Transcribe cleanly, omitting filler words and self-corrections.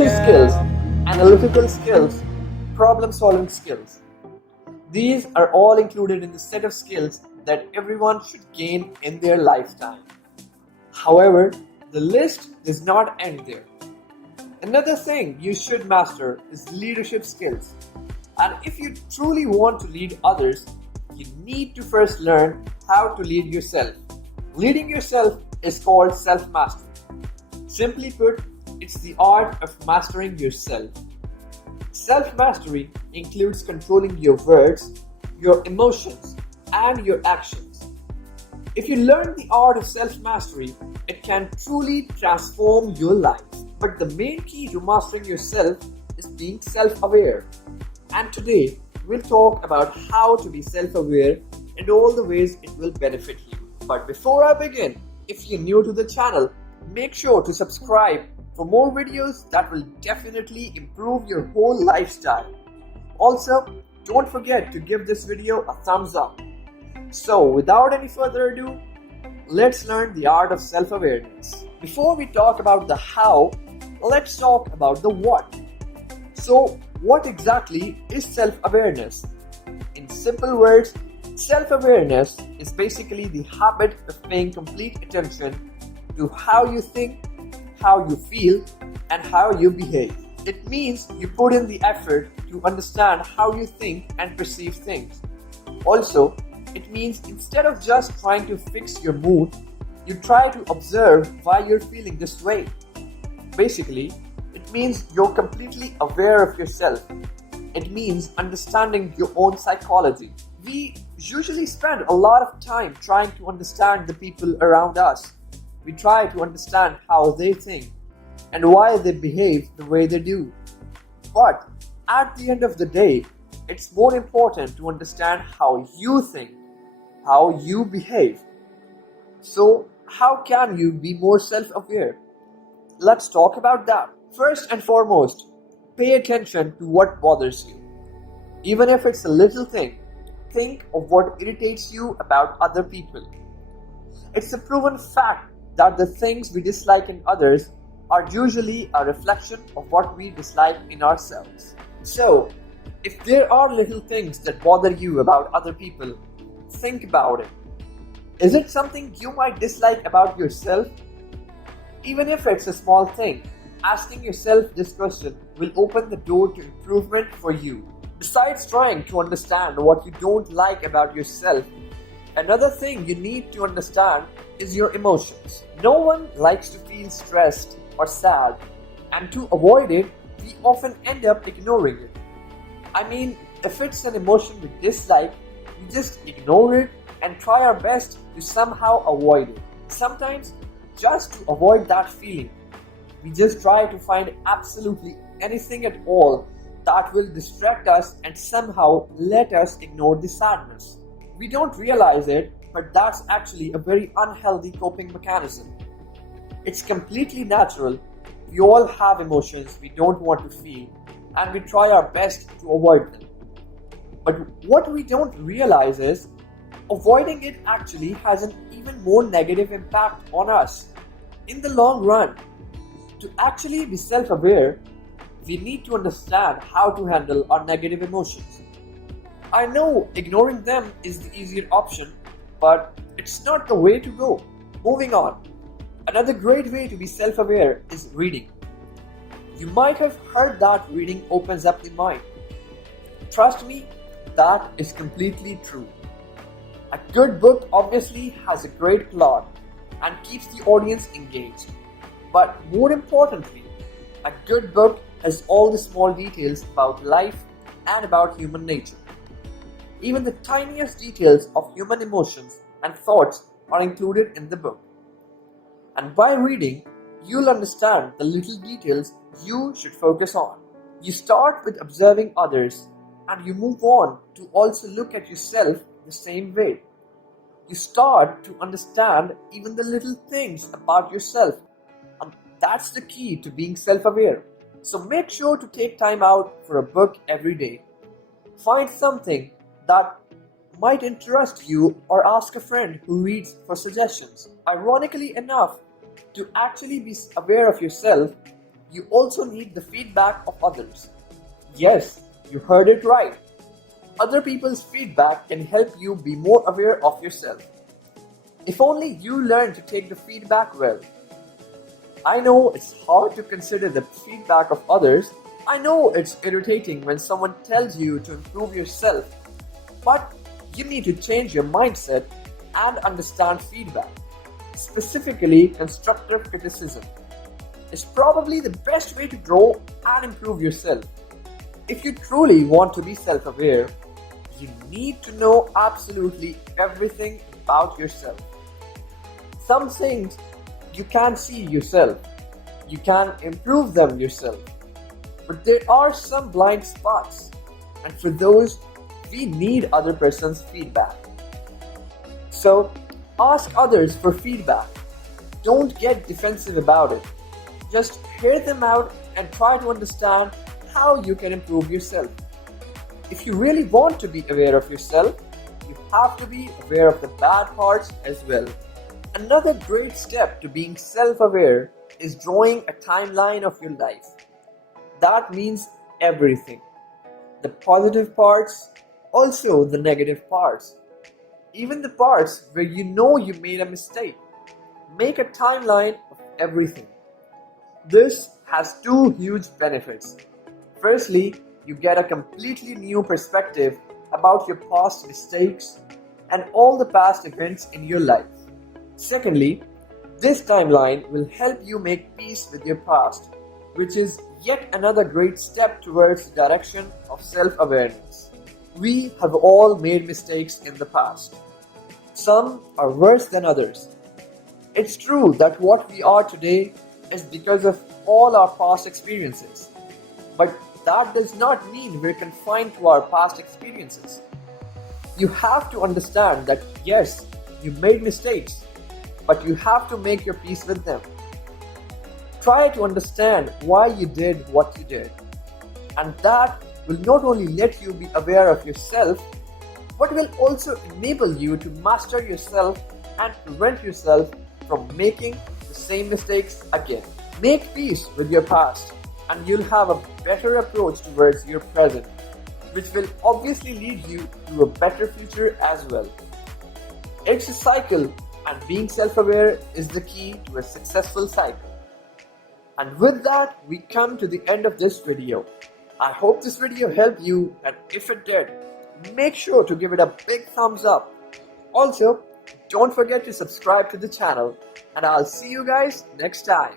social skills, analytical skills, problem solving skills. These are all included in the set of skills that everyone should gain in their lifetime. However, the list does not end there. Another thing you should master is leadership skills. And if you truly want to lead others, you need to first learn how to lead yourself. Leading yourself is called self-mastery. Simply put, it's the art of mastering yourself. Self-mastery includes controlling your words, your emotions, and your actions. If you learn the art of self-mastery, it can truly transform your life. But the main key to mastering yourself is being self-aware. And today, we'll talk about how to be self-aware and all the ways it will benefit you. But before I begin, if you're new to the channel, make sure to subscribe for more videos that will definitely improve your whole lifestyle. Also, don't forget to give this video a thumbs up. So, without any further ado, let's learn the art of self-awareness. Before we talk about the how, let's talk about the what. So, what exactly is self-awareness? In simple words, self-awareness is basically the habit of paying complete attention to how you think, how you feel, and how you behave. It means you put in the effort to understand how you think and perceive things. Also, it means instead of just trying to fix your mood, you try to observe why you're feeling this way. Basically, it means you're completely aware of yourself. It means understanding your own psychology. We usually spend a lot of time trying to understand the people around us. We try to understand how they think and why they behave the way they do. But at the end of the day, it's more important to understand how you think, how you behave. So, how can you be more self-aware? Let's talk about that. First and foremost, pay attention to what bothers you. Even if it's a little thing, think of what irritates you about other people. It's a proven fact that the things we dislike in others are usually a reflection of what we dislike in ourselves. So, if there are little things that bother you about other people, think about it. Is it something you might dislike about yourself? Even if it's a small thing, asking yourself this question will open the door to improvement for you. Besides trying to understand what you don't like about yourself, another thing you need to understand is your emotions. No one likes to feel stressed or sad, and to avoid it, we often end up ignoring it. I mean, if it's an emotion we dislike, we just ignore it and try our best to somehow avoid it. Sometimes, just to avoid that feeling, we just try to find absolutely anything at all that will distract us and somehow let us ignore the sadness. We don't realize it, but that's actually a very unhealthy coping mechanism. It's completely natural. We all have emotions we don't want to feel, and we try our best to avoid them. But what we don't realize is, avoiding it actually has an even more negative impact on us. In the long run, to actually be self-aware, we need to understand how to handle our negative emotions. I know ignoring them is the easier option, but it's not the way to go. Moving on. Another great way to be self-aware is reading. You might have heard that reading opens up the mind. Trust me, that is completely true. A good book obviously has a great plot and keeps the audience engaged. But more importantly, a good book has all the small details about life and about human nature. Even the tiniest details of human emotions and thoughts are included in the book. And by reading, you'll understand the little details you should focus on. You start with observing others and you move on to also look at yourself the same way. You start to understand even the little things about yourself, and that's the key to being self-aware. So make sure to take time out for a book every day. Find something that might interest you or ask a friend who reads for suggestions. Ironically enough, to actually be aware of yourself, you also need the feedback of others. Yes, you heard it right. Other people's feedback can help you be more aware of yourself. If only you learn to take the feedback well. I know it's hard to consider the feedback of others. I know it's irritating when someone tells you to improve yourself. But you need to change your mindset and understand feedback. Specifically, constructive criticism is probably the best way to grow and improve yourself. If you truly want to be self-aware, you need to know absolutely everything about yourself. Some things you can see yourself. You can improve them yourself. But there are some blind spots, and for those, we need other person's feedback. So, ask others for feedback. Don't get defensive about it. Just hear them out and try to understand how you can improve yourself. If you really want to be aware of yourself, you have to be aware of the bad parts as well. Another great step to being self-aware is drawing a timeline of your life. That means everything. The positive parts, also the negative parts. Even the parts where you know you made a mistake. Make a timeline of everything. This has two huge benefits. Firstly, you get a completely new perspective about your past mistakes and all the past events in your life. Secondly, this timeline will help you make peace with your past, which is yet another great step towards the direction of self-awareness. We have all made mistakes in the past. Some are worse than others. It's true that what we are today is because of all our past experiences. But that does not mean we're confined to our past experiences. You have to understand that yes, you made mistakes, but you have to make your peace with them. Try to understand why you did what you did. And that will not only let you be aware of yourself, but will also enable you to master yourself and prevent yourself from making the same mistakes again. Make peace with your past, and you'll have a better approach towards your present, which will obviously lead you to a better future as well. It's a cycle, and being self-aware is the key to a successful cycle. And with that, we come to the end of this video. I hope this video helped you, and if it did, make sure to give it a big thumbs up. Also, don't forget to subscribe to the channel, and I'll see you guys next time.